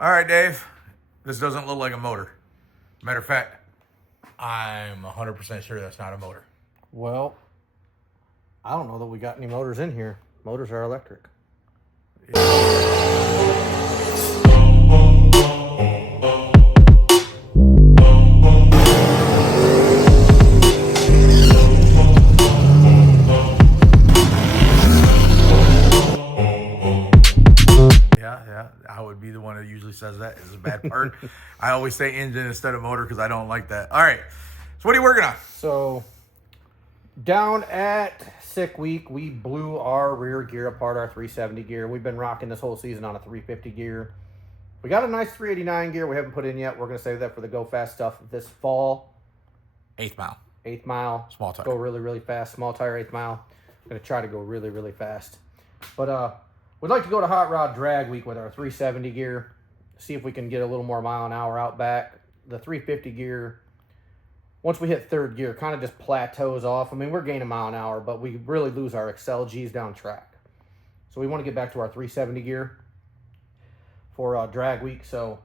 All right, Dave. This doesn't look like a motor. Matter of fact, I'm 100% sure that's not a motor. Well, I don't know that we got any motors in here. Motors are electric. Yeah. I would be the one that usually says that is a bad part. I always say engine instead of motor because I don't like that. All right. So what are you working on? So, down at sick week, we blew our rear gear apart, our 370 gear. We've been rocking this whole season on a 350 gear. We got a nice 389 gear we haven't put in yet. We're going to save that for the Go Fast stuff this fall. 8th mile. 8th mile. Small tire. Go really, really fast. Small tire, 8th mile. I'm going to try to go really, really fast. But we'd like to go to Hot Rod Drag Week with our 370 gear. See if we can get a little more mile an hour out back. The 350 gear, once we hit third gear, kind of just plateaus off. I mean, we're gaining a mile an hour, but we really lose our Excel Gs down track. So we want to get back to our 370 gear for drag week. So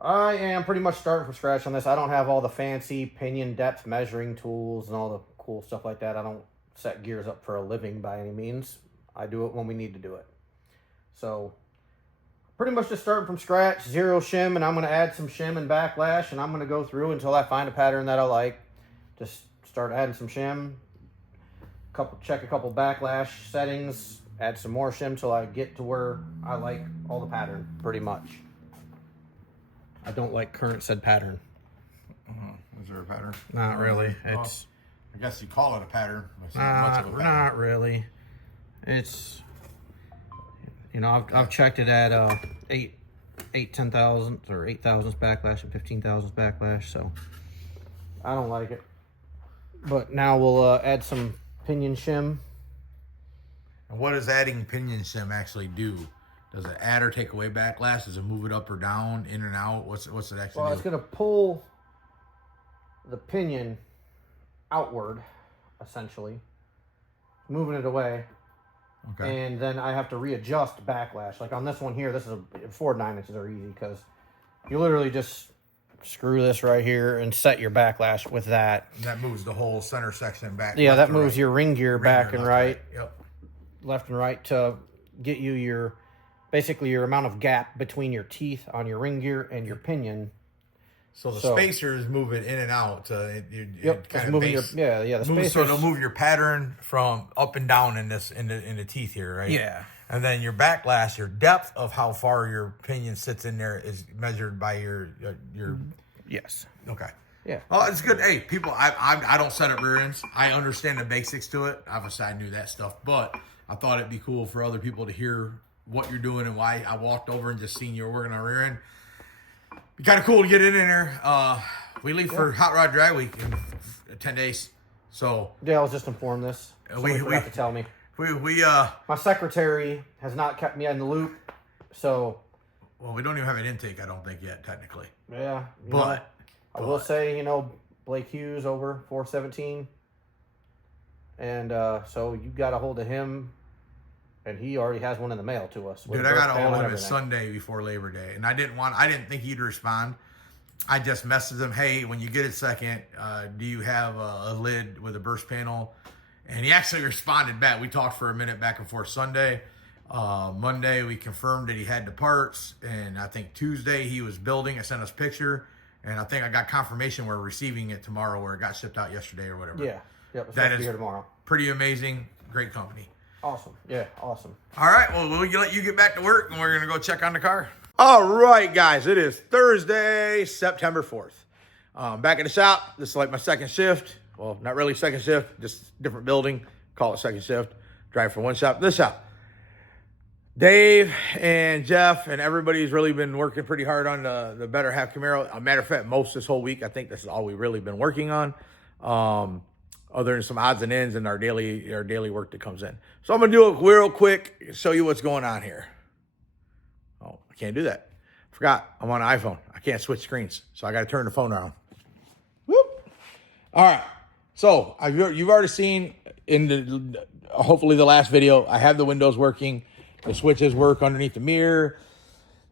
I am pretty much starting from scratch on this. I don't have all the fancy pinion depth measuring tools and all the cool stuff like that. I don't set gears up for a living by any means. I do it when we need to do it. So pretty much just starting from scratch, zero shim, and I'm going to add some shim and backlash, and I'm going to go through until I find a pattern that I like. Just start adding some shim, check a couple backlash settings, add some more shim till I get to where I like all the pattern, pretty much. I don't like current said pattern. Is there a pattern? Not really. Well, It's I guess you call it a pattern. It's not much of a pattern. not really. It's, you know, I've checked it at 10 thousandths or 8 thousandths backlash and 15 thousandths backlash, so I don't like it. But now we'll add some pinion shim. And what does adding pinion shim actually do? Does it add or take away backlash? Does it move it up or down, in and out? What's it actually Well, do? it's going to pull the pinion outward, essentially, moving it away. Okay. And then I have to readjust backlash. Like on this one here, this is Ford 9 inches are easy because you literally just screw this right here and set your backlash with that. And that moves the whole center section back. Yeah, that moves right. your ring gear back and right, Yep. left and right to get you your, basically your amount of gap between your teeth on your ring gear and your pinion. So the spacers move it in and out. Yep, kind of moving base, the moves, spacers. so it'll move your pattern from up and down in the teeth here, right? Yeah. And then your backlash, your depth of how far your pinion sits in there is measured by your Yes. Okay. Yeah. Oh, it's good. Hey, people, I don't set up rear ends. I understand the basics to it. Obviously, I knew that stuff, but I thought it'd be cool for other people to hear what you're doing and why I walked over and just seen you were working on rear end. Be kind of cool to get in there. We leave for Hot Rod Drag Week in 10 days. So Yeah, I was just informed this. Somebody forgot to tell me. My secretary has not kept me in the loop, so. Well, we don't even have an intake, I don't think, yet, technically. Yeah. I will say, Blake Hughes over 417. And so you got a hold of him, and he already has one in the mail to us. Dude, I got a hold of him Sunday before Labor Day, and I didn't think he'd respond. I just messaged him, hey, when you get a second, do you have a lid with a burst panel? And he actually responded back. We talked for a minute back and forth Sunday. Monday, we confirmed that he had the parts, and I think Tuesday he was building. I sent us a picture, and I think I got confirmation we're receiving it tomorrow, where it got shipped out yesterday or whatever. Yeah. Yep. It's that supposed to is be here tomorrow. Pretty amazing. Great company. Awesome. Yeah, awesome. All right, well, we'll let you get back to work, and we're going to go check on the car. All right, guys, it is Thursday, September 4th. Back in the shop. This is like my second shift. Well, not really second shift, just different building. Call it second shift. Drive from one shop to this shop. Dave and Jeff and everybody's really been working pretty hard on the better Half Camaro. As a matter of fact, most this whole week, I think this is all we've really been working on. Other than some odds and ends and our daily work that comes in. So I'm going to do it real quick, show you what's going on here. Oh, I can't do that. Forgot, I'm on an iPhone. I can't switch screens, so I got to turn the phone around. Whoop. All right. So you've already seen in hopefully the last video, I have the windows working. The switches work underneath the mirror.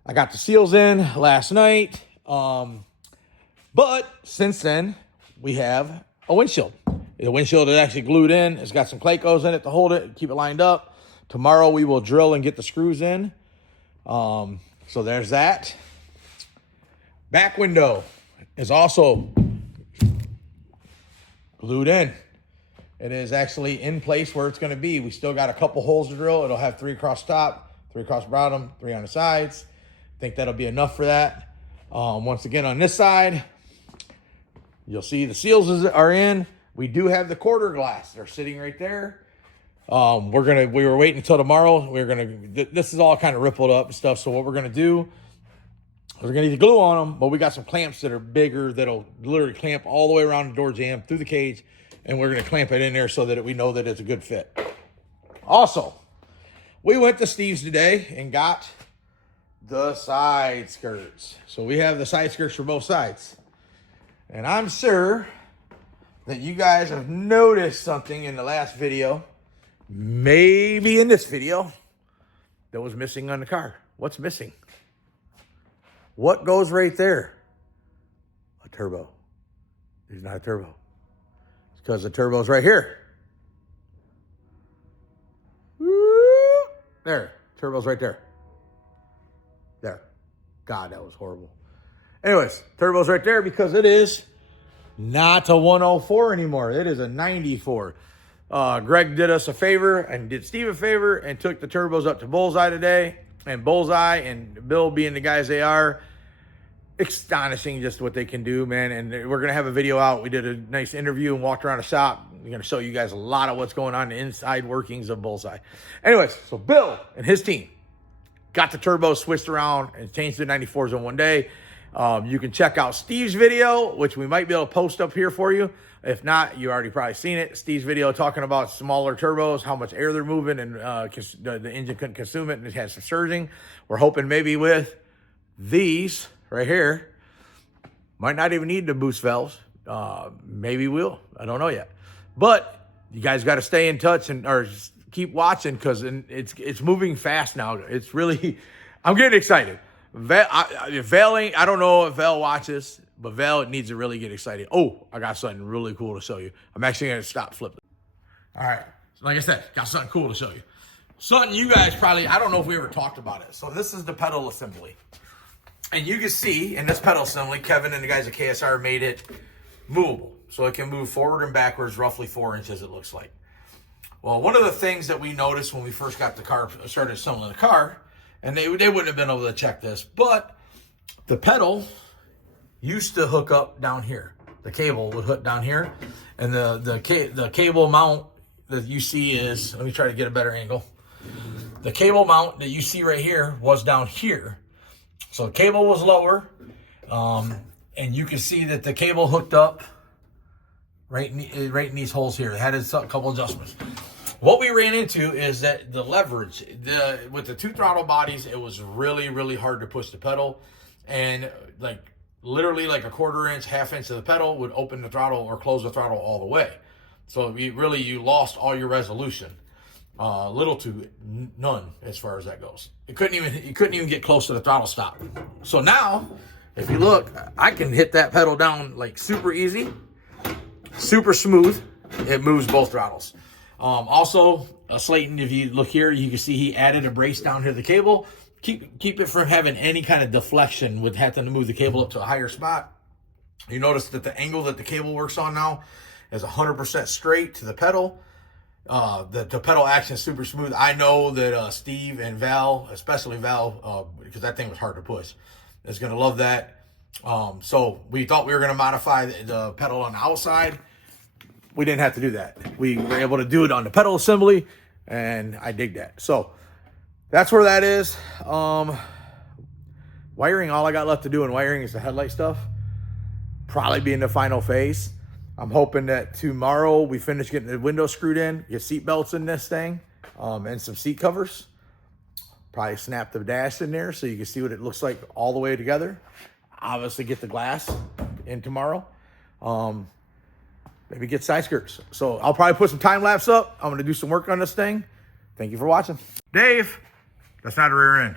I got the seals in last night. But since then, we have a windshield. The windshield is actually glued in. It's got some Claycos in it to hold it, keep it lined up. Tomorrow we will drill and get the screws in. So there's that. Back window is also glued in. It is actually in place where it's going to be. We still got a couple holes to drill. It'll have 3 across top, 3 across bottom, 3 on the sides. I think that'll be enough for that. Once again, on this side, you'll see the seals are in. We do have the quarter glass. They're sitting right there. We were waiting until tomorrow. This is all kind of rippled up and stuff. So what we're going to do, we're going to need glue on them, but we got some clamps that are bigger that'll literally clamp all the way around the door jamb through the cage. And we're going to clamp it in there so that we know that it's a good fit. Also, we went to Steve's today and got the side skirts. So we have the side skirts for both sides. And I'm sure that you guys have noticed something in the last video, maybe in this video, that was missing on the car. What's missing? What goes right there? A turbo. There's not a turbo. It's because the turbo's right here. There. Turbo's right there. There. God, that was horrible. Anyways, turbo's right there because it is not a 104 anymore. It is a 94. Greg did us a favor and did Steve a favor and took the turbos up to Bullseye today. And Bullseye and Bill being the guys they are, astonishing just what they can do, man. And we're going to have a video out. We did a nice interview and walked around the shop. We're going to show you guys a lot of what's going on in the inside workings of Bullseye. Anyways, so Bill and his team got the turbos switched around and changed the 94s in one day. You can check out Steve's video, which we might be able to post up here for you. If not, you already probably seen it. Steve's video talking about smaller turbos, how much air they're moving, and the engine couldn't consume it, and it has some surging. We're hoping maybe with these right here, might not even need the boost valves. Maybe we'll. I don't know yet. But you guys got to stay in touch or keep watching because it's moving fast now. It's really, I'm getting excited. I don't know if Val watches, but Val needs to really get excited. Oh, I got something really cool to show you. I'm actually going to stop flipping. All right. Like I said, got something cool to show you. Something you guys probably, I don't know if we ever talked about it. So this is the pedal assembly. And you can see in this pedal assembly, Kevin and the guys at KSR made it movable. So it can move forward and backwards roughly 4 inches, it looks like. Well, one of the things that we noticed when we first got the car, started assembling the car, and they wouldn't have been able to check this, but the pedal used to hook up down here. The cable would hook down here. And the cable mount that you see is, let me try to get a better angle. The cable mount that you see right here was down here. So the cable was lower, and you can see that the cable hooked up right in these holes here. It had a couple adjustments. What we ran into is that the leverage, with the 2 throttle bodies, it was really, really hard to push the pedal. And literally like a 1/4 inch, 1/2 inch of the pedal would open the throttle or close the throttle all the way. So you lost all your resolution. Little to none as far as that goes. You couldn't even get close to the throttle stop. So now, if you look, I can hit that pedal down like super easy, super smooth. It moves both throttles. Also, Slayton, if you look here, you can see he added a brace down here to the cable. Keep it from having any kind of deflection with having to move the cable up to a higher spot. You notice that the angle that the cable works on now is 100% straight to the pedal. The pedal action is super smooth. I know that Steve and Val, especially Val, because that thing was hard to push, is going to love that. So we thought we were going to modify the pedal on the outside. We didn't have to do that. We were able to do it on the pedal assembly, and I dig that. So that's where that is. Wiring, all I got left to do in wiring is the headlight stuff. Probably be in the final phase. I'm hoping that tomorrow we finish getting the windows screwed in, get seat belts in this thing, and some seat covers. Probably snap the dash in there so you can see what it looks like all the way together. Obviously get the glass in tomorrow. Maybe get side skirts. So I'll probably put some time lapse up. I'm going to do some work on this thing. Thank you for watching. Dave, that's not a rear end.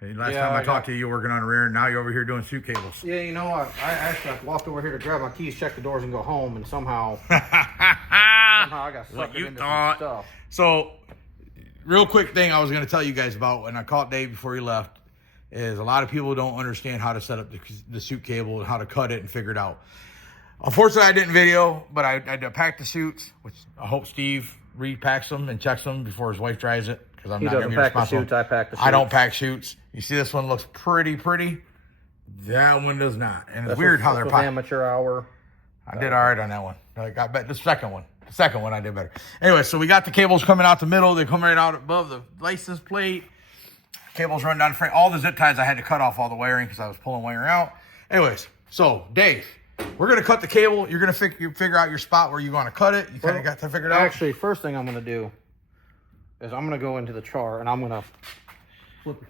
Hey, last time I talked to you, you were working on the rear, and now you're over here doing suit cables. Yeah, you know, I walked over here to grab my keys, check the doors, and go home, and somehow I got sucked into some stuff. So, real quick thing I was going to tell you guys about when I called Dave before he left is a lot of people don't understand how to set up the suit cable and how to cut it and figure it out. Unfortunately, I didn't video, but I packed the suits, which I hope Steve repacks them and checks them before his wife dries it, because I'm not going to be responsible. I pack the suits. I don't pack shoots. You see this one looks pretty. That one does not. And it's weird how they're packed. Amateur hour. I did all right on that one. I got bet the second one I did better. Anyway, so we got the cables coming out the middle. They come right out above the license plate. Cables run down the frame. All the zip ties I had to cut off all the wiring because I was pulling wiring out. Anyways, so Dave, we're gonna cut the cable. You're gonna figure out your spot where you want to cut it. You kind of got to figure it out. Actually, first thing I'm gonna do is I'm gonna go into the char and I'm gonna flip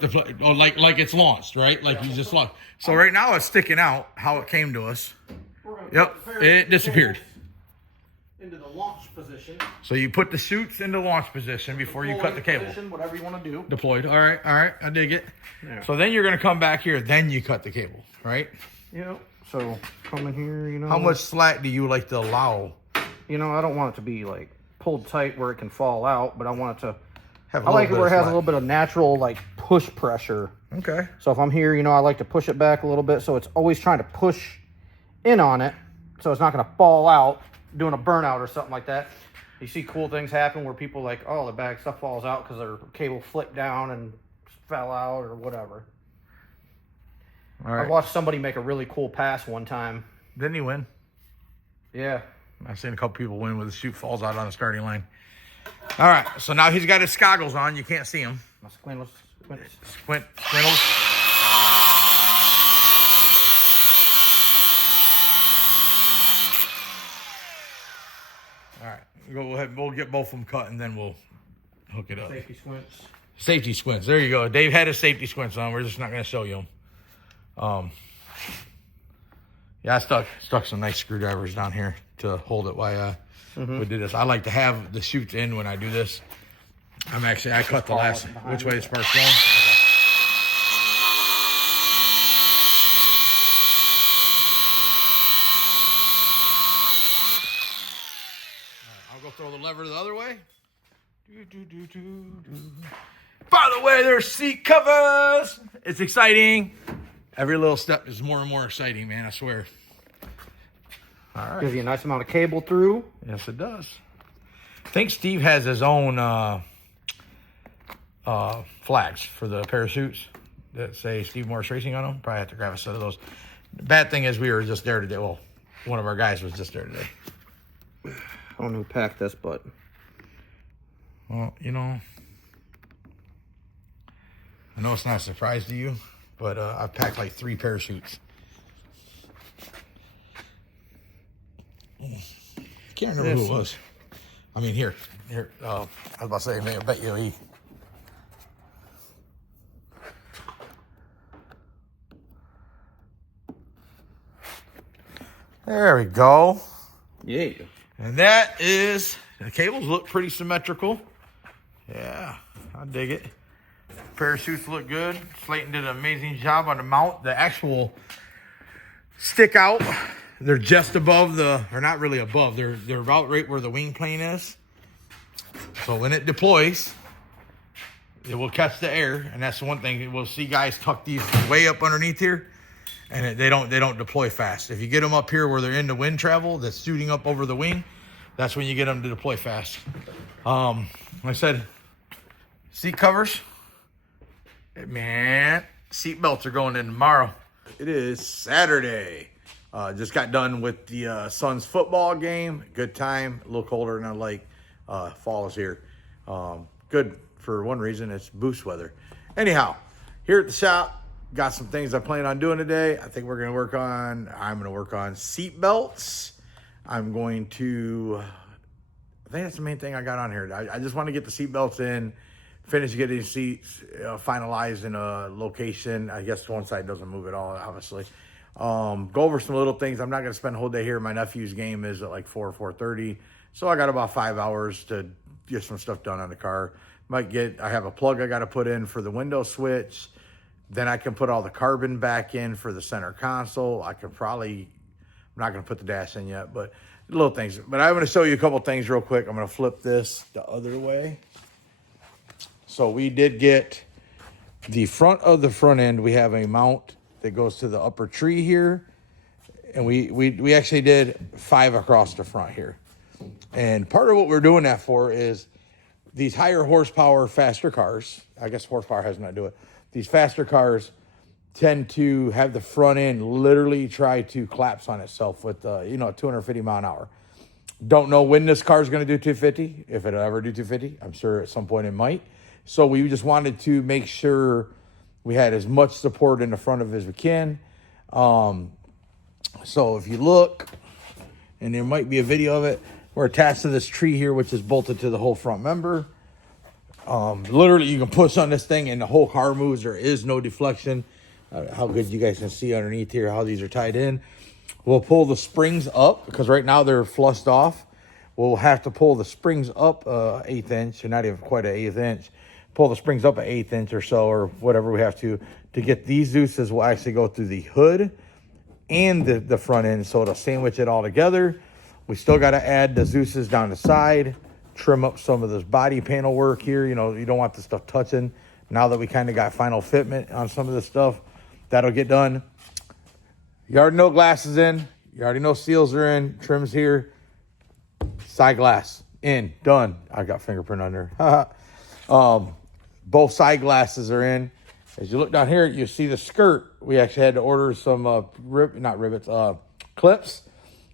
the pair. Oh, like it's launched, right? Like you just launched. So right now it's sticking out how it came to us. Yep, it disappeared. Into the launch position. So you put the suits into launch position before you cut the cable. Whatever you want to do. Deployed. All right, I dig it. Yeah. So then you're going to come back here, then you cut the cable, right? Yeah. So come in here, you know. How much slack do you like to allow? You know, I don't want it to be like pulled tight where it can fall out, but I want it to have I like it where it has a little bit of natural like push pressure. Okay. So if I'm here, you know, I like to push it back a little bit so it's always trying to push in on it so it's not going to fall out doing a burnout or something like that. You see cool things happen where people like, oh, the bag stuff falls out because their cable flipped down and fell out or whatever. All right. I watched somebody make a really cool pass one time. Didn't he win? Yeah. I've seen a couple people win where the chute falls out on the starting line. All right, so now he's got his goggles on. You can't see him. My squintles. Squintles. All right, go ahead. We'll get both of them cut, and then we'll hook it up. Safety squints. Safety squints. There you go. Dave had his safety squints on. We're just not going to show you them. Yeah, I stuck some nice screwdrivers down here to hold it while we do this. I like to have the chutes in when I do this. I cut the last. Which way the spark's going? I'll go throw the lever the other way. By the way, there's seat covers. It's exciting. Every little step is more and more exciting, man. I swear. All right. Gives you a nice amount of cable through. Yes, it does. I think Steve has his own flags for the parachutes that say Steve Morris Racing on them. Probably have to grab a set of those. The bad thing is we were just there today. Well, one of our guys was just there today. I don't know who packed this, but... Well, you know... I know it's not a surprise to you, but I've packed like 3 parachutes. Can't remember who it was. I mean, here. I was about to say, man, I bet you he... There we go. Yeah. And that is... The cables look pretty symmetrical. Yeah, I dig it. Parachutes look good. Slayton did an amazing job on the mount. The actual stick out, they're just above or not really above, they're about right where the wing plane is. So when it deploys, it will catch the air, and that's the one thing. We'll see guys tuck these way up underneath here, and they don't deploy fast. If you get them up here where they're in the wind travel, that's shooting up over the wing, that's when you get them to deploy fast. Like I said, seat covers. Man, seat belts are going in tomorrow. It is Saturday. Just got done with the Suns football game. Good time. A little colder than I like. Fall is here. Good for one reason. It's boost weather. Anyhow, here at the shop, got some things I plan on doing today. I think I'm going to work on seat belts. I think that's the main thing I got on here. I just want to get the seat belts in. Finish getting seats finalized in a location. I guess one side doesn't move at all, obviously. Go over some little things. I'm not going to spend a whole day here. My nephew's game is at like 4:30. So I got about 5 hours to get some stuff done on the car. I have a plug I got to put in for the window switch. Then I can put all the carbon back in for the center console. I'm not going to put the dash in yet, but little things. But I'm going to show you a couple things real quick. I'm going to flip this the other way. So we did get the front of the front end. We have a mount that goes to the upper tree here. And we actually did 5 across the front here. And part of what we're doing that for is these higher horsepower, faster cars. I guess horsepower has nothing to do with it. These faster cars tend to have the front end literally try to collapse on itself with, 250 mile an hour. Don't know when this car is going to do 250, if it'll ever do 250. I'm sure at some point it might. So we just wanted to make sure we had as much support in the front of it as we can. So if you look, and there might be a video of it, we're attached to this tree here, which is bolted to the whole front member. Literally, you can push on this thing and the whole car moves. There is no deflection. How good you guys can see underneath here how these are tied in. We'll pull the springs up because right now they're flushed off. We'll have to pull the springs up 1/8 inch, or not even quite an 1/8 inch. Pull the springs up 1/8 inch or so, or whatever we have to get these deuces. Will actually go through the hood and the front end, so it'll sandwich it all together. We still got to add the Zeus's down the side, trim up some of this body panel work here. You don't want the stuff touching. Now that we kind of got final fitment on some of this stuff, that'll get done. You already know glass is in. You already know seals are in. Trims here. Side glass in. Done. I got fingerprint on there. Both side glasses are in. As you look down here, you see the skirt. We actually had to order some clips.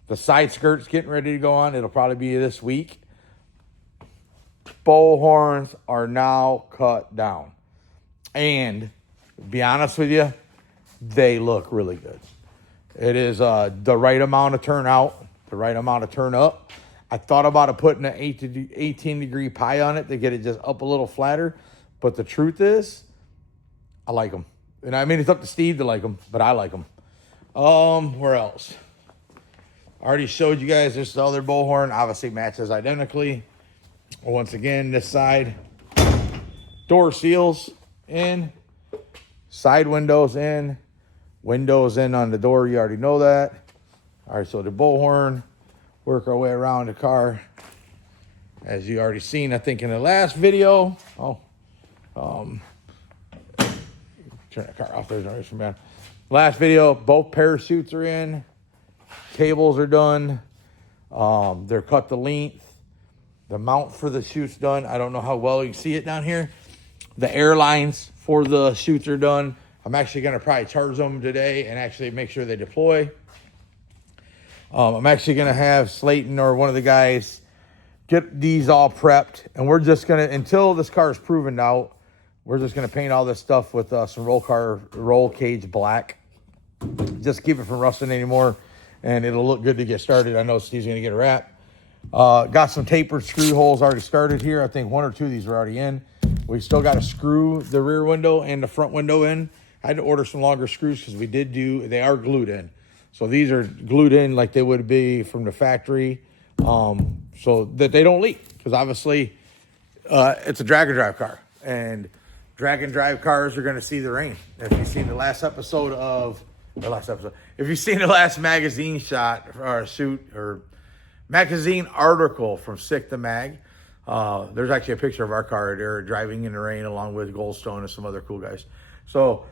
The side skirt's getting ready to go on. It'll probably be this week. Bowl horns are now cut down. And to be honest with you, they look really good. It is the right amount of turn out, the right amount of turn up. I thought about putting an 18-degree pie on it to get it just up a little flatter. But the truth is, I like them. And I mean, it's up to Steve to like them, but I like them. Where else? I already showed you guys this other bullhorn. Obviously matches identically. Once again, this side. Door seals in. Side windows in. Windows in on the door. You already know that. All right, so the bullhorn. Work our way around the car. As you already seen, I think in the last video. Turn that car off. There's no reason, man. Last video, both parachutes are in. Cables are done. They're cut to length. The mount for the chute's done. I don't know how well you can see it down here. The airlines for the chutes are done. I'm actually going to probably charge them today and actually make sure they deploy. I'm actually going to have Slayton or one of the guys get these all prepped. And we're just going to, until this car is proven out, we're just going to paint all this stuff with some roll cage black. Just keep it from rusting anymore. And it'll look good to get started. I know Steve's going to get a wrap. Got some tapered screw holes already started here. I think 1 or 2 of these are already in. We still got to screw the rear window and the front window in. I had to order some longer screws because they are glued in. So these are glued in like they would be from the factory, so that they don't leak. Because obviously, it's a drag and drive car. And drag and drive cars are going to see the rain. If you've seen the last if you've seen the last magazine shot or shoot or magazine article from Sick to Mag, there's actually a picture of our car there driving in the rain along with Goldstone and some other cool guys. So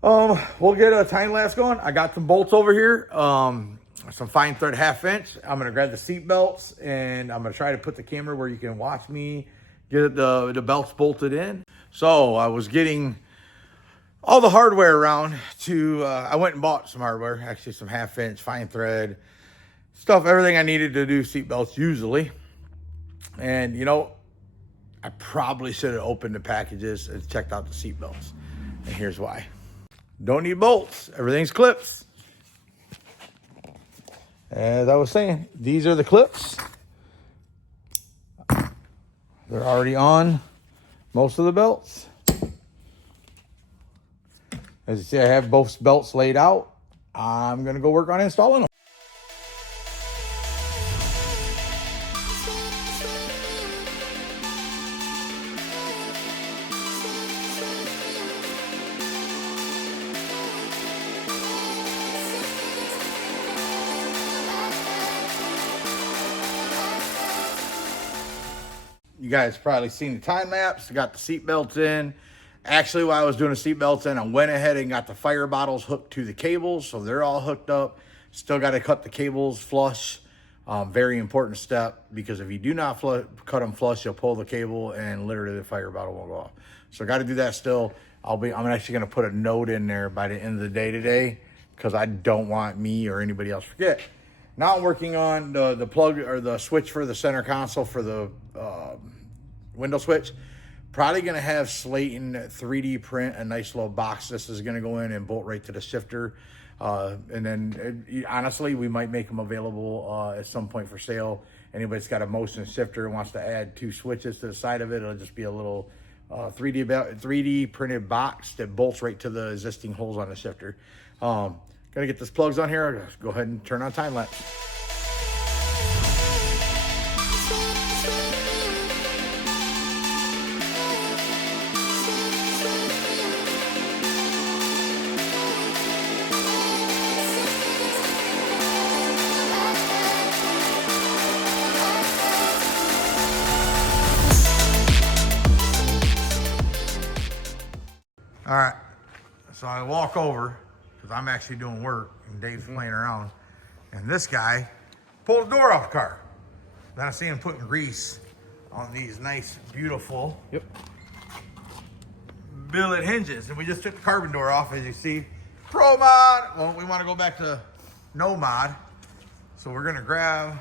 we'll get a time lapse going. I got some bolts over here, some fine thread 1/2 inch. I'm gonna grab the seat belts and I'm gonna try to put the camera where you can watch me get the belts bolted in. So I was getting all the hardware around to, I went and bought some hardware, actually some 1/2 inch fine thread stuff, everything I needed to do seat belts usually. And I probably should have opened the packages and checked out the seat belts. And here's why. Don't need bolts. Everything's clips. As I was saying, these are the clips. They're already on most of the belts. As you see, I have both belts laid out. I'm going to go work on installing them. You guys probably seen the time lapse. Got the seat belts in. Actually, while I was doing the seat belts in, I went ahead and got the fire bottles hooked to the cables, so they're all hooked up. Still got to cut the cables flush. Very important step, because if you do not cut them flush, you'll pull the cable and literally the fire bottle will go off. So got to do that still. I'm actually going to put a note in there by the end of the day today, because I don't want me or anybody else to forget. Now I'm working on the plug or the switch for the center console for the window switch. Probably going to have Slayton 3D print a nice little box. This is going to go in and bolt right to the shifter. And then honestly, we might make them available at some point for sale. Anybody's got a motion shifter and wants to add 2 switches to the side of it, it'll just be a little 3D printed box that bolts right to the existing holes on the shifter. Gonna get this plugs on here. I'll go ahead and turn on time lapse. All right, so I walk over, because I'm actually doing work and Dave's playing around, and this guy pulled the door off the car. Then I see him putting grease on these nice, beautiful billet hinges, and we just took the carbon door off, as you see. Pro mod. Well, we want to go back to no mod, so we're gonna grab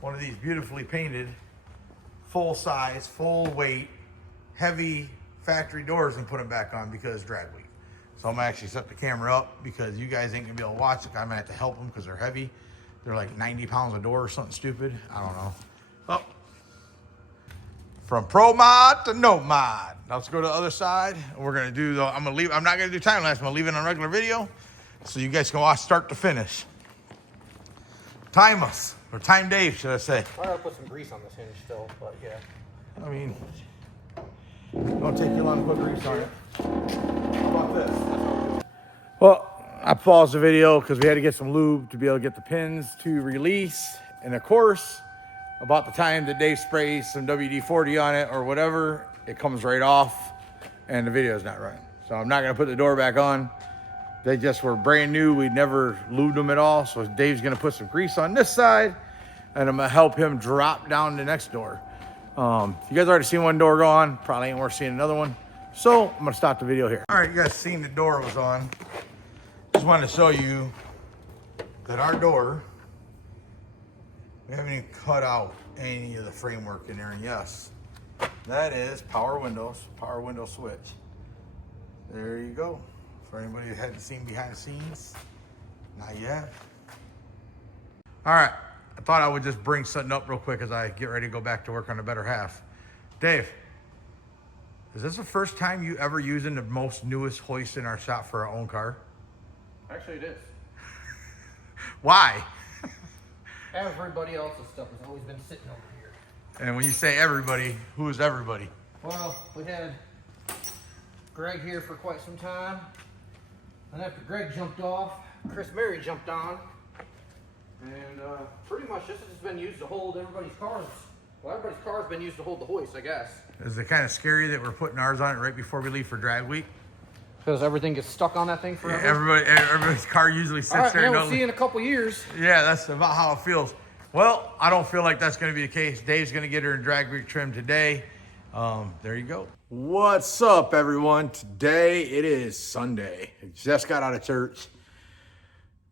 one of these beautifully painted, full size, full weight, heavy factory doors and put them back on, because drag week. So I'm gonna actually set the camera up, because you guys ain't gonna be able to watch it. I'm gonna have to help them because they're heavy. They're like 90 pounds a door or something stupid. I don't know. Oh. From pro mod to no mod. Now let's go to the other side. We're gonna do I'm not gonna do time lapse. I'm gonna leave it on regular video so you guys can watch start to finish. Time us, or time Dave, should I say. I gotta put some grease on this hinge still, but yeah. I mean, don't take too long to put grease on it. How about this? Well, I paused the video because we had to get some lube to be able to get the pins to release. And of course, about the time that Dave sprays some WD-40 on it or whatever, it comes right off and the video is not running. So I'm not gonna put the door back on. They just were brand new. We'd never lubed them at all. So Dave's gonna put some grease on this side, and I'm gonna help him drop down the next door. You guys already seen one door go on, probably ain't worth seeing another one. So I'm gonna stop the video here. All right, you guys seen the door was on. Just wanted to show you that our door, we haven't even cut out any of the framework in there. And yes, that is power window switch. There you go. For anybody who hadn't seen behind the scenes, not yet. All right. I thought I would just bring something up real quick as I get ready to go back to work on the better half. Dave, is this the first time you ever using the most newest hoist in our shop for our own car? Actually, it is. Why? Everybody else's stuff has always been sitting over here. And when you say everybody, who is everybody? Well, we had Greg here for quite some time. And after Greg jumped off, Chris Mary jumped on. And pretty much this has been used to hold everybody's cars. Well, everybody's car's been used to hold the hoist, I guess. Is it kind of scary that we're putting ours on it right before we leave for drag week? Because everything gets stuck on that thing forever? Yeah, everybody's car usually sits there. All right, we'll see you in a couple years. Yeah, that's about how it feels. Well, I don't feel like that's going to be the case. Dave's going to get her in drag week trim today. There you go. What's up, everyone? Today it is Sunday. I just got out of church.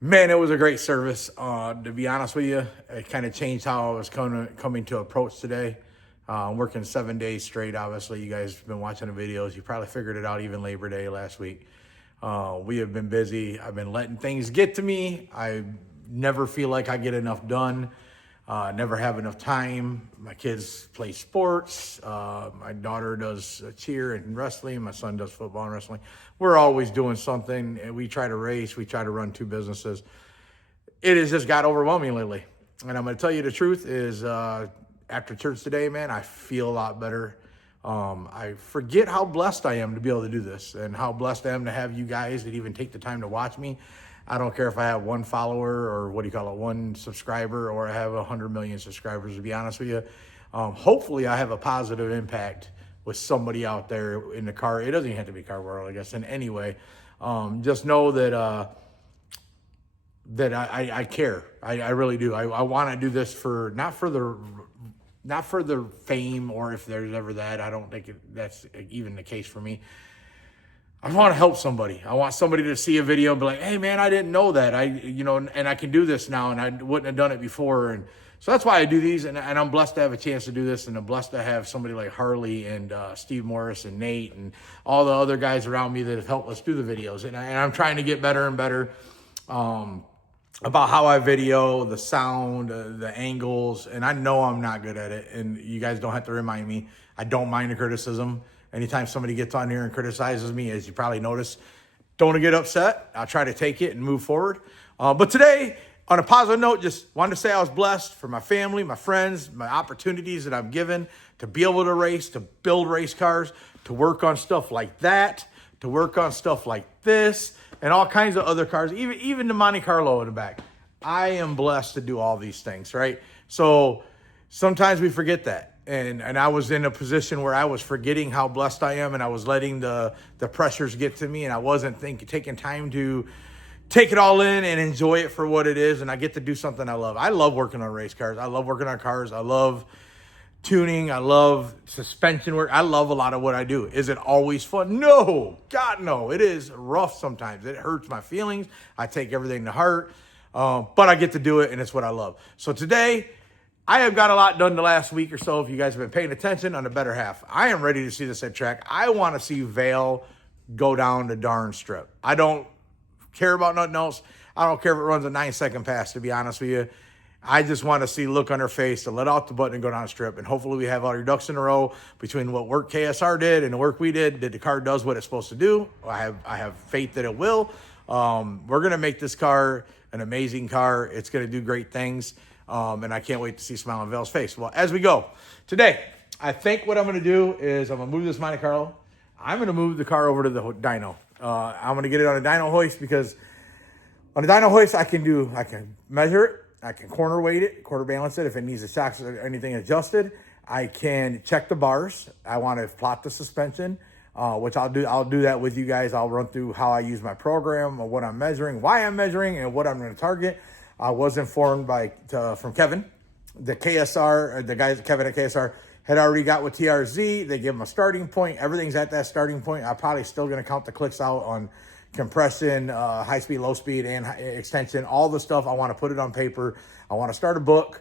Man, it was a great service. To be honest with you, it kind of changed how I was coming to approach today. I'm working 7 days straight. Obviously, you guys have been watching the videos. You probably figured it out even Labor Day last week. We have been busy. I've been letting things get to me. I never feel like I get enough done. Never have enough time. My kids play sports. My daughter does cheer and wrestling. My son does football and wrestling. We're always doing something. We try to race. We try to run 2 businesses. It has just got overwhelming lately. And I'm going to tell you the truth is after church today, man, I feel a lot better. I forget how blessed I am to be able to do this and how blessed I am to have you guys that even take the time to watch me. I don't care if I have 1 follower or 1 subscriber, or I have 100 million subscribers, to be honest with you. Hopefully I have a positive impact with somebody out there in the car. It doesn't even have to be car world, I guess, in any way. Just know that that I care. I really do. I want to do this for not for the fame, or if there's ever that. I don't think that's even the case for me. I want to help somebody. I want somebody to see a video and be like, hey man, I didn't know that. And I can do this now, and I wouldn't have done it before. And so that's why I do these, and I'm blessed to have a chance to do this, and I'm blessed to have somebody like Harley and Steve Morris and Nate and all the other guys around me that have helped us do the videos. And I'm trying to get better and better about how I video, the sound, the angles, and I know I'm not good at it, and you guys don't have to remind me. I don't mind the criticism. Anytime somebody gets on here and criticizes me, as you probably noticed, don't get upset. I'll try to take it and move forward. But today, on a positive note, just wanted to say I was blessed for my family, my friends, my opportunities that I'm given to be able to race, to build race cars, to work on stuff like that, to work on stuff like this, and all kinds of other cars, even the Monte Carlo in the back. I am blessed to do all these things, right? So sometimes we forget that. And I was in a position where I was forgetting how blessed I am, and I was letting the pressures get to me, and I wasn't taking time to take it all in and enjoy it for what it is. And I get to do something I love. I love working on race cars. I love working on cars. I love tuning. I love suspension work. I love a lot of what I do. Is it always fun? No, God, no. It is rough sometimes. It hurts my feelings. I take everything to heart, but I get to do it, and it's what I love. So today, I have got a lot done the last week or so. If you guys have been paying attention on the better half, I am ready to see this at track. I want to see Vail go down the darn strip. I don't care about nothing else. I don't care if it runs a 9-second pass, to be honest with you. I just want to see look on her face to let out the button and go down the strip. And hopefully we have all your ducks in a row between what work KSR did and the work we did, that the car does what it's supposed to do. I have faith that it will. We're going to make this car an amazing car. It's going to do great things. And I can't wait to see smile on Vail's face. Well, as we go today, I think what I'm going to do is I'm going to move this Monte Carlo. I'm going to move the car over to the dyno. I'm going to get it on a dyno hoist, because on a dyno hoist, I can measure it. I can corner weight it, quarter balance it. If it needs the shocks or anything adjusted, I can check the bars. I want to plot the suspension, which I'll do. I'll do that with you guys. I'll run through how I use my program, or what I'm measuring, why I'm measuring, and what I'm going to target. I was informed from Kevin, the KSR, the guys, Kevin at KSR, had already got with TRZ. They give them a starting point. Everything's at that starting point. I'm probably still going to count the clicks out on compression, high speed, low speed, and extension, all the stuff. I want to put it on paper. I want to start a book,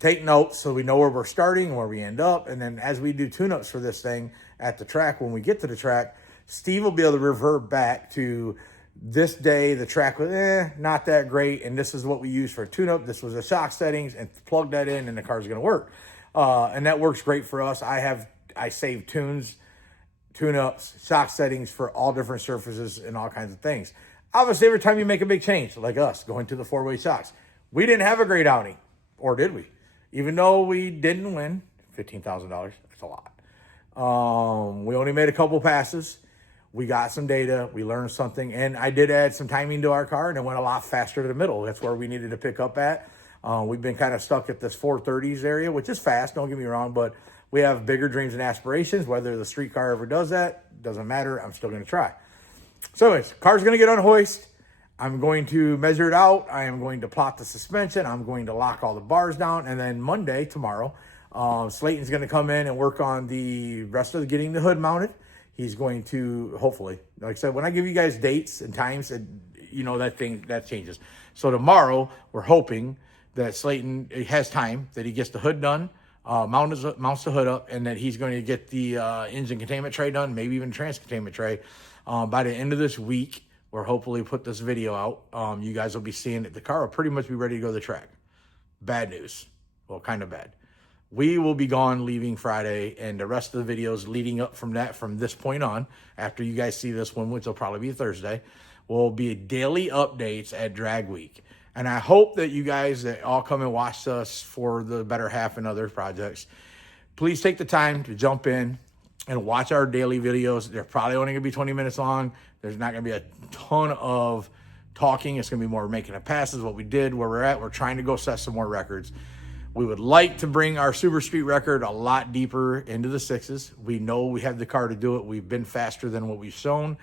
take notes so we know where we're starting, where we end up. And then as we do tune-ups for this thing at the track, when we get to the track, Steve will be able to revert back to this day. The track was not that great, and this is what we use for a tune-up. This was the shock settings, and plug that in, and the car's going to work. And that works great for us. I save tune-ups, shock settings for all different surfaces and all kinds of things. Obviously, every time you make a big change, like us, going to the 4-way shocks, we didn't have a great outing, or did we? Even though we didn't win, $15,000, that's a lot. We only made a couple passes. We got some data, we learned something, and I did add some timing to our car, and it went a lot faster to the middle. That's where we needed to pick up at. We've been kind of stuck at this 430s area, which is fast, don't get me wrong, but we have bigger dreams and aspirations. Whether the street car ever does that, doesn't matter. I'm still going to try. So anyways, car's going to get on hoist. I'm going to measure it out. I am going to plot the suspension. I'm going to lock all the bars down. And then Monday, tomorrow, Slayton's going to come in and work on the rest of getting the hood mounted. He's going to, hopefully, like I said, when I give you guys dates and times, that changes. So tomorrow, we're hoping that Slayton has time, that he gets the hood done, mounts the hood up, and that he's going to get the engine containment tray done, maybe even trans containment tray. By the end of this week, we'll hopefully put this video out. You guys will be seeing it. The car will pretty much be ready to go to the track. Bad news. Well, kind of bad. We will be gone leaving Friday, and the rest of the videos leading up from this point on, after you guys see this one, which will probably be Thursday, will be daily updates at Drag Week. And I hope that you guys that all come and watch us for the better half and other projects, please take the time to jump in and watch our daily videos. They're probably only going to be 20 minutes long. There's not going to be a ton of talking. It's going to be more making of passes, what we did, where we're at. We're trying to go set some more records. We would like to bring our Super Street record a lot deeper into the 6s. We know we have the car to do it. We've been faster than what we've shown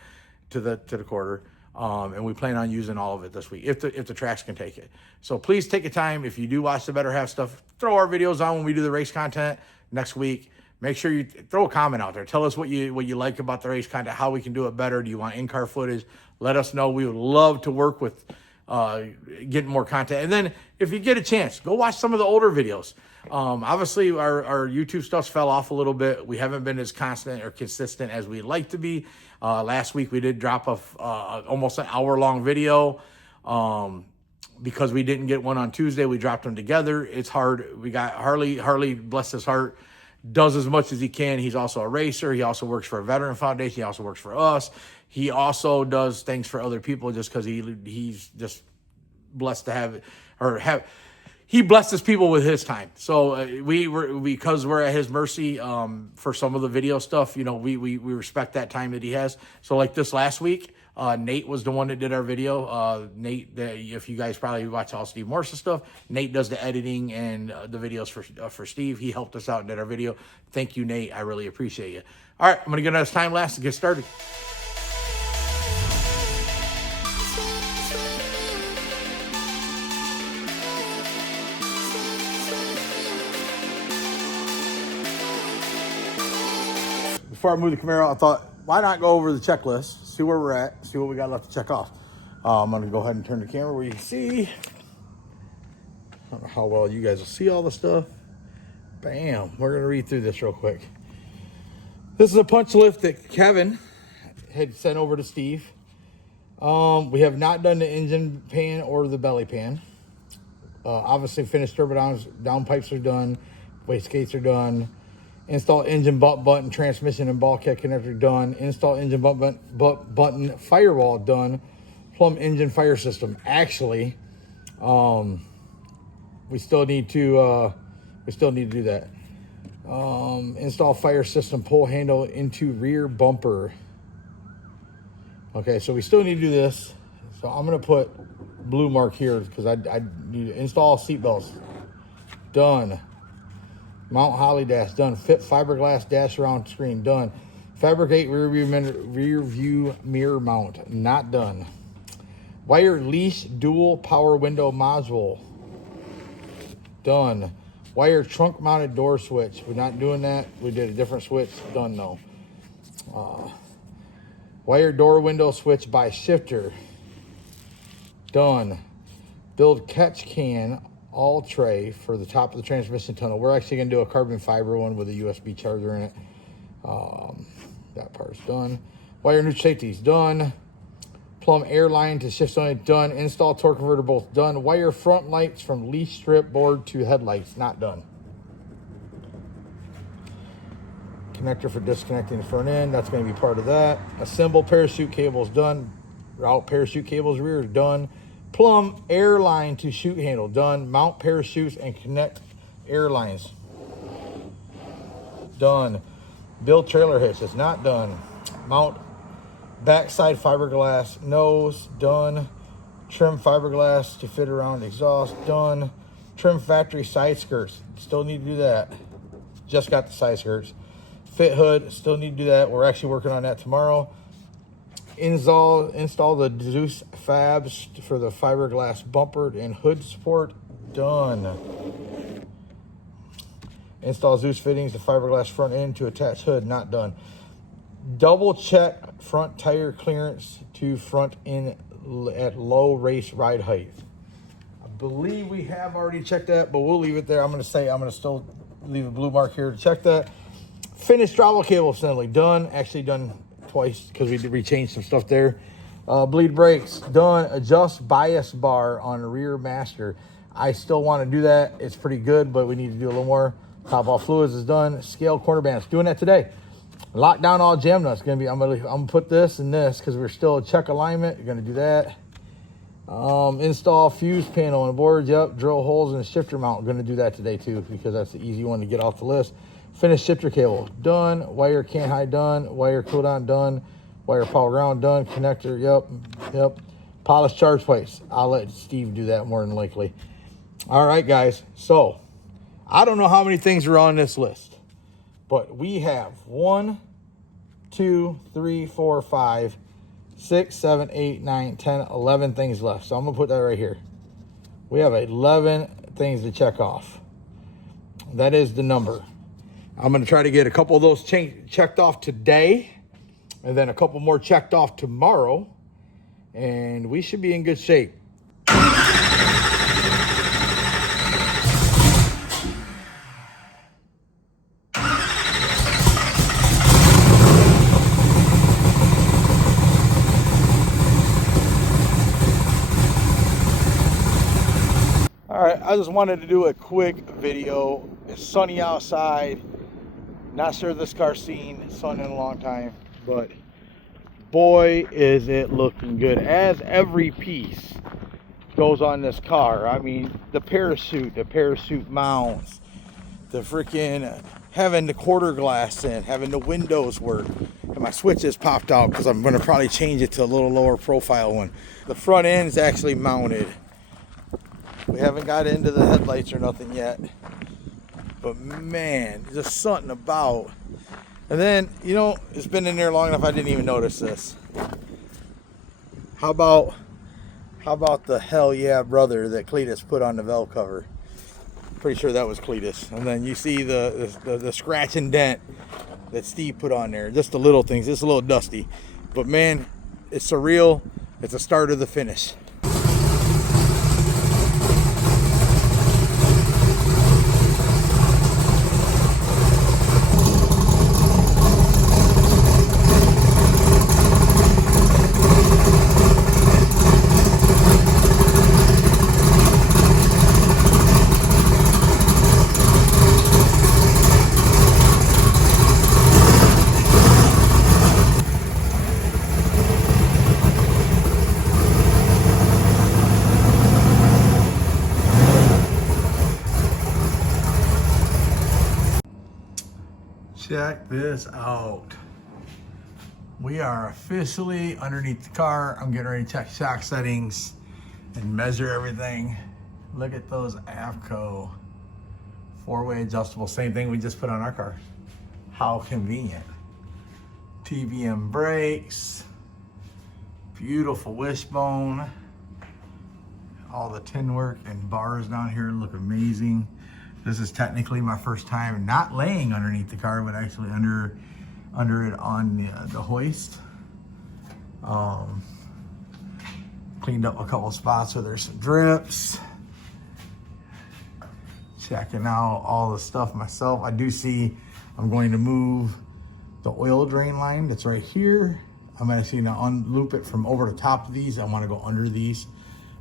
to the quarter. And we plan on using all of it this week if the tracks can take it. So please take a time. If you do watch the Better Half stuff, throw our videos on when we do the race content next week. Make sure you throw a comment out there. Tell us what you like about the race content, how we can do it better. Do you want in-car footage? Let us know. We would love to work with getting more content. And then if you get a chance, go watch some of the older videos. Obviously, our YouTube stuff fell off a little bit. We haven't been as constant or consistent as we'd like to be. Last week, we did drop almost an hour-long video. Because we didn't get one on Tuesday, we dropped them together. It's hard. We got Harley, bless his heart, does as much as he can. He's also a racer. He also works for a veteran foundation. He also works for us. He also does things for other people just because he's just blessed to have he blesses people with his time. So because we're at his mercy for some of the video stuff, we respect that time that he has. So like this last week, Nate was the one that did our video. Nate, if you guys probably watch all Steve Morse's stuff, Nate does the editing and the videos for Steve. He helped us out and did our video. Thank you, Nate. I really appreciate you. All right, I'm going to get us time lapse to get started. Before I move the Camaro, I thought, why not go over the checklist, see where we're at, see what we got left to check off. I'm going to go ahead and turn the camera where you can see. I don't know how well you guys will see all the stuff. Bam. We're going to read through this real quick. This is a punch list that Kevin had sent over to Steve. We have not done the engine pan or the belly pan. Obviously, finished turbo down pipes are done. Wastegates are done. Install engine button, transmission and bulkhead connector done. Install engine button, firewall done. Plumb engine fire system. Actually, we still need to do that. Install fire system pull handle into rear bumper. Okay, so we still need to do this. So I'm gonna put blue mark here because I need to install seatbelts. Done. Mount Holly dash done. Fit fiberglass dash around screen done. Fabricate rear view mirror mount not done. Wire leash dual power window module done. Wire trunk mounted door switch. We're not doing that. We did a different switch. Done though. Wire door window switch by shifter done. Build catch can all tray for the top of the transmission tunnel. We're actually going to do a carbon fiber one with a USB charger in it. That part's done. Wire neutral safeties done. Plumb air line to shift zone done. Install torque converter both done. Wire front lights from leash strip board to headlights not done. Connector for disconnecting the front end. That's going to be part of that. Assemble parachute cables done. Route parachute cables rear done. Plumb air line to chute handle done. Mount parachutes and connect air lines done. Build trailer hitch is not done. Mount backside fiberglass nose done. Trim fiberglass to fit around exhaust done. Trim factory side skirts, still need to do that. Just got the side skirts. Fit hood, still need to do that. We're actually working on that tomorrow. Install the Zeus fabs for the fiberglass bumper and hood support done. Install Zeus fittings, the fiberglass front end to attach hood not done. Double check front tire clearance to front end at low race ride height. I believe we have already checked that, but we'll leave it there. I'm going to still leave a blue mark here to check that. Finished travel cable assembly done. Actually done twice because we changed some stuff there. Bleed brakes done. Adjust bias bar on rear master. I still want to do that. It's pretty good, but we need to do a little more. Top off fluids is done. Scale corner bands, doing that today. Lock down all jam nuts. I'm gonna put this and this because we're still check alignment. You're gonna do that. Install fuse panel on the board. Yep. Drill holes in the shifter mount. I'm gonna do that today too because that's the easy one to get off the list. Finish shifter cable done. Wire can high done. Wire cool down done. Wire power ground done. Connector. Yep. Polish charge plates. I'll let Steve do that more than likely. All right, guys. So I don't know how many things are on this list, but we have 1, 2, 3, 4, 5, 6, 7, 8, 9, 10, 11 things left. So I'm gonna put that right here. We have 11 things to check off. That is the number. I'm gonna try to get a couple of those checked off today, and then a couple more checked off tomorrow, and we should be in good shape. All right, I just wanted to do a quick video. It's sunny outside. Not sure this car's seen sun in a long time, but boy, is it looking good. As every piece goes on this car. I mean, the parachute mounts, the freaking having the quarter glass in, having the windows work. And my switches popped out because I'm gonna probably change it to a little lower profile one. The front end is actually mounted. We haven't got into the headlights or nothing yet, but man, just something about. And then, you know, it's been in there long enough I didn't even notice this. How about the hell yeah brother that Cletus put on the valve cover? Pretty sure that was Cletus. And then you see the scratch and dent that Steve put on there. Just the little things. It's a little dusty, but man, it's surreal. It's a start of the finish. Check this out. We are officially underneath the car. I'm getting ready to check shock settings and measure everything. Look at those AFCO 4-way adjustable. Same thing we just put on our car. How convenient. TVM brakes. Beautiful wishbone. All the tin work and bars down here look amazing. This is technically my first time not laying underneath the car, but actually under it on the hoist. Cleaned up a couple spots where there's some drips. Checking out all the stuff myself. I do see I'm going to move the oil drain line that's right here. I'm actually gonna unloop it from over the top of these. I wanna go under these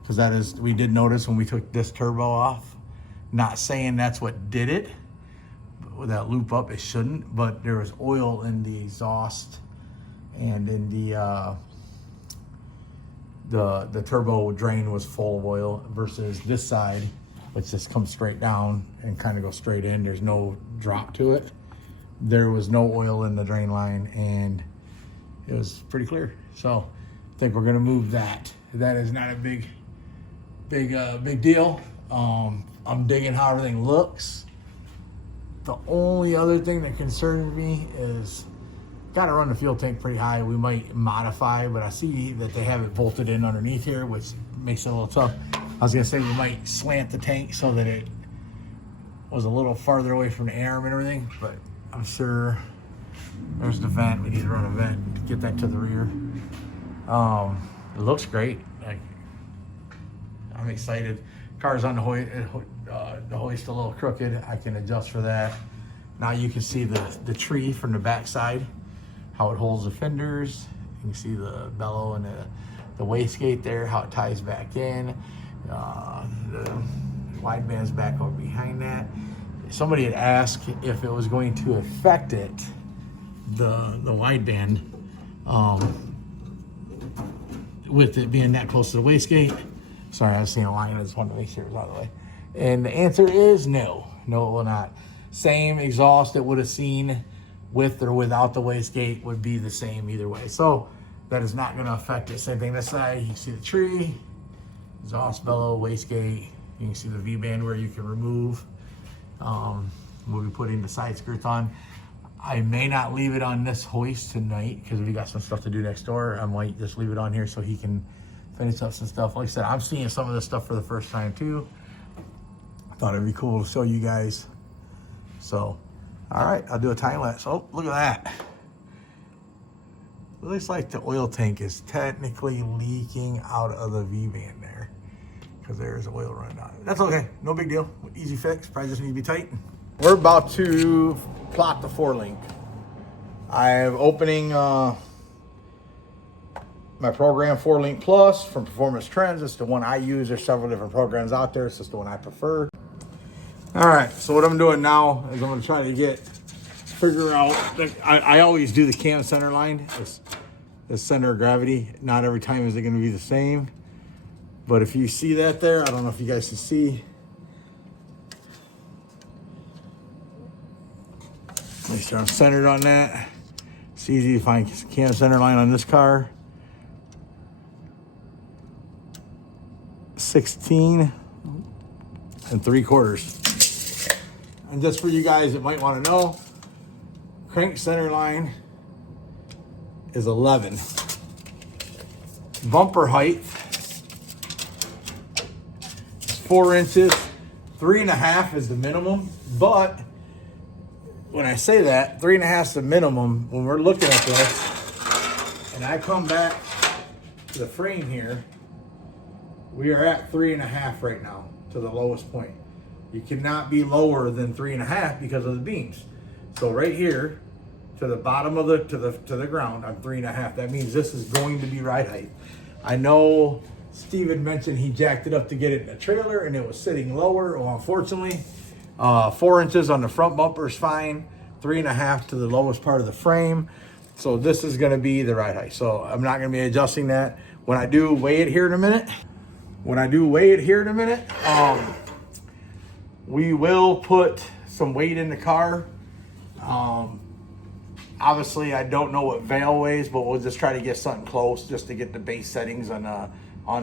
because that is, we did notice when we took this turbo off. Not saying that's what did it. With that loop up, it shouldn't, but there was oil in the exhaust and in the turbo drain was full of oil versus this side, which just comes straight down and kind of goes straight in. There's no drop to it. There was no oil in the drain line and it was pretty clear. So I think we're gonna move that. That is not a big deal. I'm digging how everything looks. The only other thing that concerns me is gotta run the fuel tank pretty high. We might modify, but I see that they have it bolted in underneath here, which makes it a little tough. I was gonna say we might slant the tank so that it was a little farther away from the arm and everything, but I'm sure there's the vent. We need to run a vent to get that to the rear. It looks great. I'm excited. Car's on the hoist a little crooked. I can adjust for that. Now you can see the tree from the back side, how it holds the fenders. You can see the bellow and the wastegate there, how it ties back in. The wide band's back over behind that. Somebody had asked if it was going to affect it, the wide band, with it being that close to the wastegate. Sorry, I was seeing a line. I just wanted to make sure it was out of the way. And the answer is no. No, it will not. Same exhaust that would have seen with or without the wastegate would be the same either way. So that is not going to affect it. Same thing this side. You can see the tree, exhaust bellow, wastegate. You can see the V-band where you can remove We'll be putting the side skirts on. I may not leave it on this hoist tonight because we got some stuff to do next door. I might just leave it on here so he can finish up some stuff. Like I said, I'm seeing some of this stuff for the first time too. I thought it'd be cool to show you guys. So, all right, I'll do a time lapse. Oh, look at that. It looks like the oil tank is technically leaking out of the V-band there because there's oil running out. That's okay, no big deal. Easy fix, probably just need to be tight. We're about to plot the 4-link. I'm opening my program 4-link Plus from Performance Trends. It's the one I use. There's several different programs out there. It's just the one I prefer. All right, so what I'm doing now is I'm gonna try to figure out, I always do the cam center line, the center of gravity. Not every time is it gonna be the same. But if you see that there, I don't know if you guys can see. Make sure I'm centered on that. It's easy to find cam center line on this car. 16 3/4. And just for you guys that might want to know, crank center line is 11. Bumper height is 4 inches. 3.5 is the minimum, but when I say that, 3.5 is the minimum, when we're looking at this, and I come back to the frame here, we are at 3.5 right now to the lowest point. You cannot be lower than 3.5 because of the beams. So right here, to the bottom of to the ground, I'm 3.5. That means this is going to be ride height. I know Steven mentioned he jacked it up to get it in a trailer and it was sitting lower. Well, unfortunately, 4 inches on the front bumper is fine. 3.5 to the lowest part of the frame. So this is gonna be the ride height. So I'm not gonna be adjusting that. When I do weigh it here in a minute, we will put some weight in the car. Obviously, I don't know what Vail weighs, but we'll just try to get something close just to get the base settings on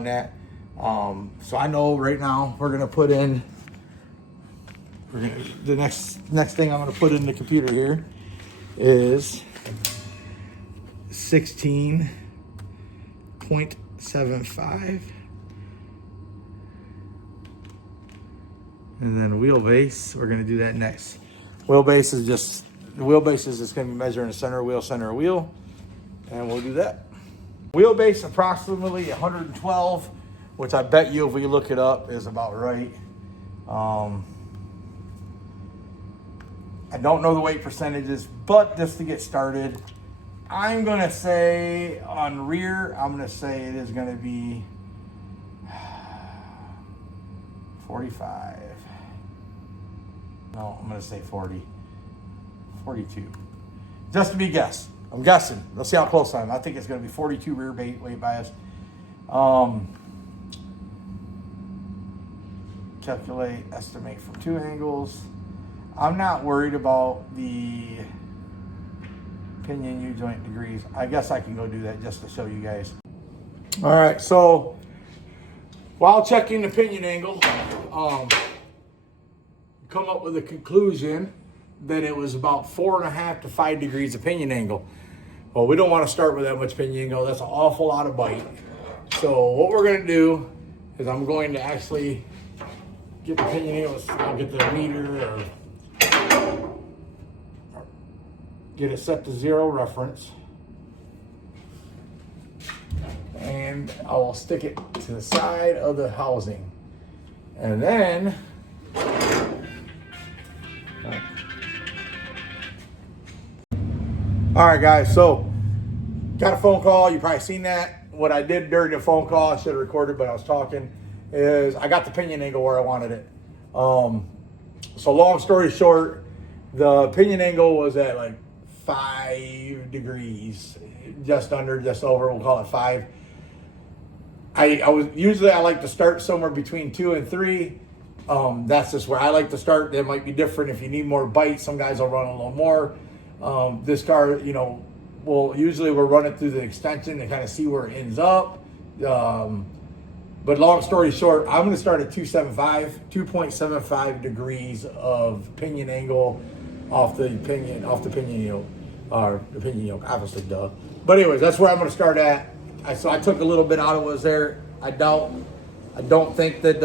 that. So I know right now we're gonna put in. The next thing I'm gonna put in the computer here is 16.75. And then wheelbase, we're gonna do that next. The wheelbase is just gonna be measuring the center of wheel, and we'll do that. Wheelbase approximately 112, which I bet you if we look it up is about right. I don't know the weight percentages, but just to get started, I'm gonna say on rear, I'm gonna say it is gonna be 45. No, I'm gonna say 40. 42. Just to be guessed. I'm guessing. Let's see how close I am. I think it's gonna be 42 rear weight bias. Calculate, estimate from 2 angles. I'm not worried about the pinion U-joint degrees. I guess I can go do that just to show you guys. All right, so while checking the pinion angle, come up with a conclusion that it was about 4.5 to 5 degrees of pinion angle. Well, we don't want to start with that much pinion angle. That's an awful lot of bite. So what we're going to do is I'm going to actually get the pinion angle. I'll get the meter or get it set to 0 reference. And I will stick it to the side of the housing. And then, all right guys, so got a phone call. You probably seen that. What I did during the phone call, I should have recorded, but I was talking, is I got the pinion angle where I wanted it. So long story short, the pinion angle was at like 5 degrees, just under, just over, we'll call it 5. I like to start somewhere between 2 and 3. That's just where I like to start. That might be different if you need more bite. Some guys will run a little more. This car, you know, we'll run it through the extension and kind of see where it ends up. But long story short, I'm going to start at 2.75 degrees of pinion angle off the pinion yoke, or the pinion yoke, obviously, duh. But anyways, that's where I'm going to start at. So I took a little bit out of what was there. I don't think that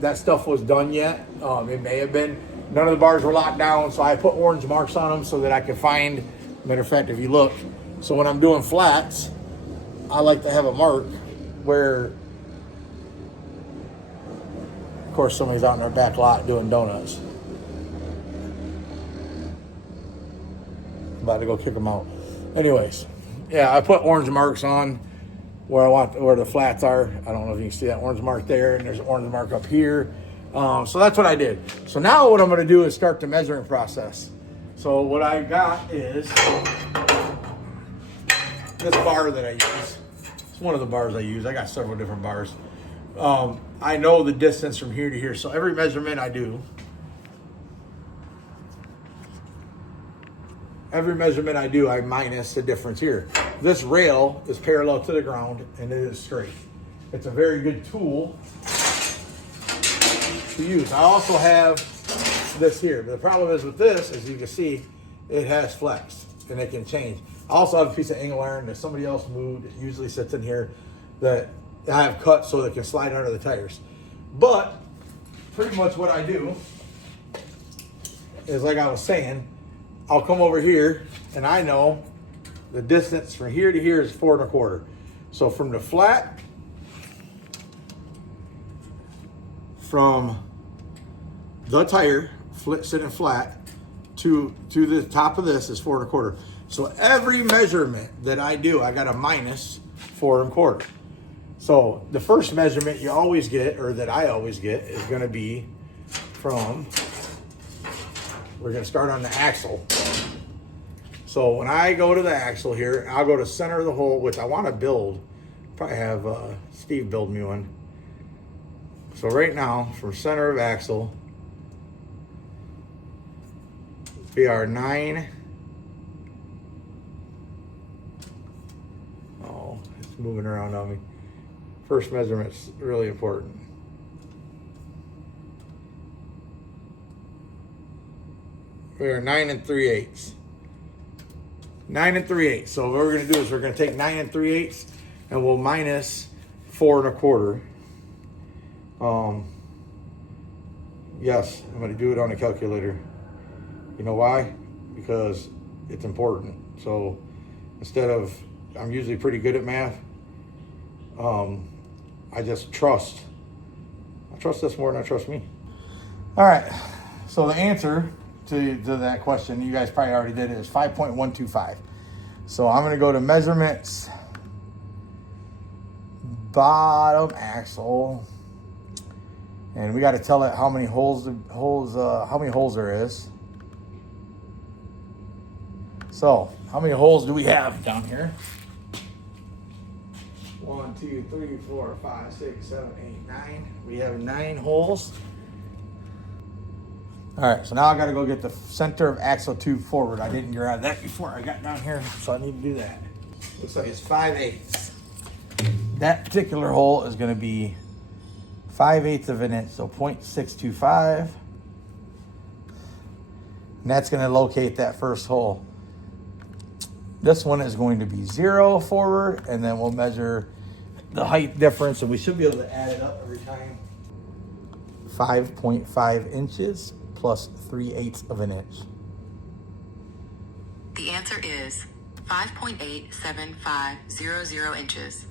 that stuff was done yet. It may have been. None of the bars were locked down, so I put orange marks on them so that I could find. Matter of fact, if you look, so when I'm doing flats, I like to have a mark where, of course, somebody's out in our back lot doing donuts. I'm about to go kick them out. Anyways, yeah, I put orange marks on where the flats are. I don't know if you can see that orange mark there, and there's an orange mark up here. So that's what I did. So now what I'm going to do is start the measuring process. So what I got is this bar that I use. It's one of the bars I use. I got several different bars. I know the distance from here to here. So every measurement I do, I minus the difference here. This rail is parallel to the ground and it is straight. It's a very good tool to use. I also have this here. But the problem is with this, as you can see, it has flex and it can change. I also have a piece of angle iron that somebody else moved. It usually sits in here that I have cut so that it can slide under the tires. But pretty much what I do is, like I was saying, I'll come over here and I know the distance from here to here is 4 1/4. So from the flat, from the tire sitting flat to the top of this is 4 1/4. So every measurement that I do, I got a minus 4 1/4. So the first measurement you always get, or that I always get, is going to be from, we're going to start on the axle. So when I go to the axle here, I'll go to center of the hole, which I want to build. Probably have Steve build me one. So right now, from center of axle, we are 9. Oh, it's moving around on me. First measurement's really important. We are 9 3/8. 9 3/8. So what we're going to do is we're going to take 9 3/8 and we'll minus 4 1/4. Yes, I'm going to do it on a calculator. You know why? Because it's important. So instead of, I'm usually pretty good at math. I just trust. I trust this more than I trust me. All right. So the answer to that question, you guys probably already did it, is 5.125. So I'm going to go to measurements, bottom axle, and we got to tell it how many holes there is. So how many holes do we have down here? 1, 2, 3, 4, 5, 6, 7, 8, 9. We have 9 holes. All right, so now I got to go get the center of axle tube forward. I didn't grab that before I got down here, so I need to do that. Looks like it's 5/8. That particular hole is going to be 5/8 of an inch, so 0.625. And that's going to locate that first hole. This one is going to be 0 forward, and then we'll measure the height difference, and we should be able to add it up every time. 5.5 inches plus 3/8 of an inch. The answer is 5.87500 inches.